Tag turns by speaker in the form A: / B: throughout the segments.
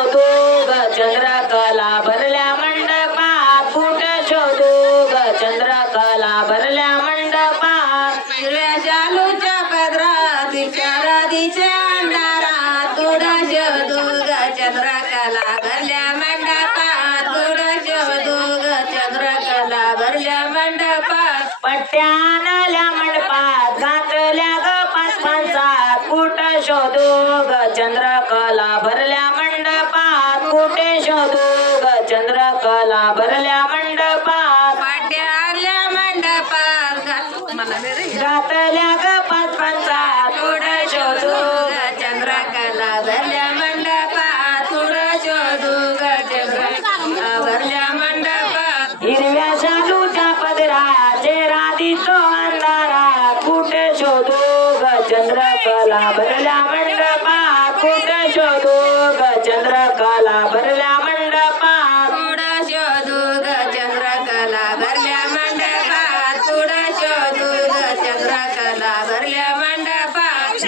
A: शोधू चंद्रकला भरल्या मंडपात. फुट शोधू चंद्रकला भरल्या मंडपात?
B: पिवळ्या शालूच्या पदरात विचाराधीच्या अंधारात. तुड शोधू चंद्रकला भरल्या मंडपात? तुड शोधू पट्ट्यानल्या चंद्रकला भरल्या मंडपात.
A: पाट्याल्या मंडपात मला.
B: घातल्या ग पाच पंचात.
A: तुड शोधू ग चंद्रकला भरल्या मंडपात. तुड शोधू ग चंद्रकला भरल्या मंडपात.
B: हिरव्या शालूच्या पदराचे राधीचो अंधारा कुठे शोधू ग चंद्रकला भरल्या मंडपात? कुठे शोधू ग चंद्रकला भरल्या मंडपात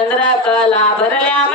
A: चंद्रकला भरल्या